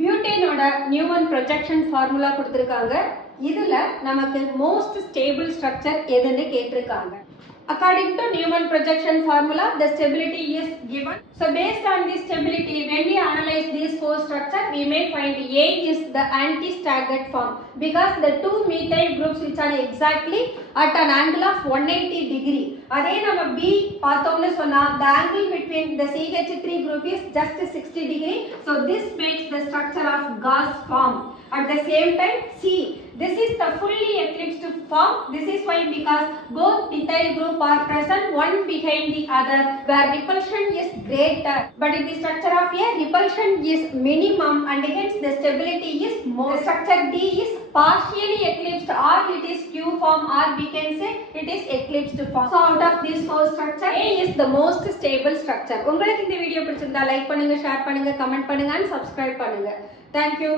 பியூட்டேனோட Neumann projection formula கொடுத்துருக்காங்க. இதில் நமக்கு மோஸ்ட் ஸ்டேபிள் ஸ்ட்ரக்சர் எதுன்னு கேட்டிருக்காங்க. According to Newman projection formula, the stability is given. So based on this stability, when we analyze these four structures, we may find A is the anti-staggered form because the two methyl groups which are exactly at an angle of 180 degree. அதே நம்ம B பார்த்தோம்னு சொன்னா the angle between the CH3 group is just 60 degree. So this makes the structure of Gauss form. At the same time, C, this is the fully eclipsed form. This is why because both methyl group are present one behind the other where repulsion is greater. But in the structure of A, repulsion is minimum and hence the stability is more. The structure D is partially eclipsed or it is Q form or we can say it is eclipsed form. So out of these four structure, A is the most stable structure. உங்களுக்கு இந்த video பிடிச்சிருந்தா like பண்ணுங்க, share பண்ணுங்க, comment பண்ணுங்க and subscribe பண்ணுங்க. Thank you.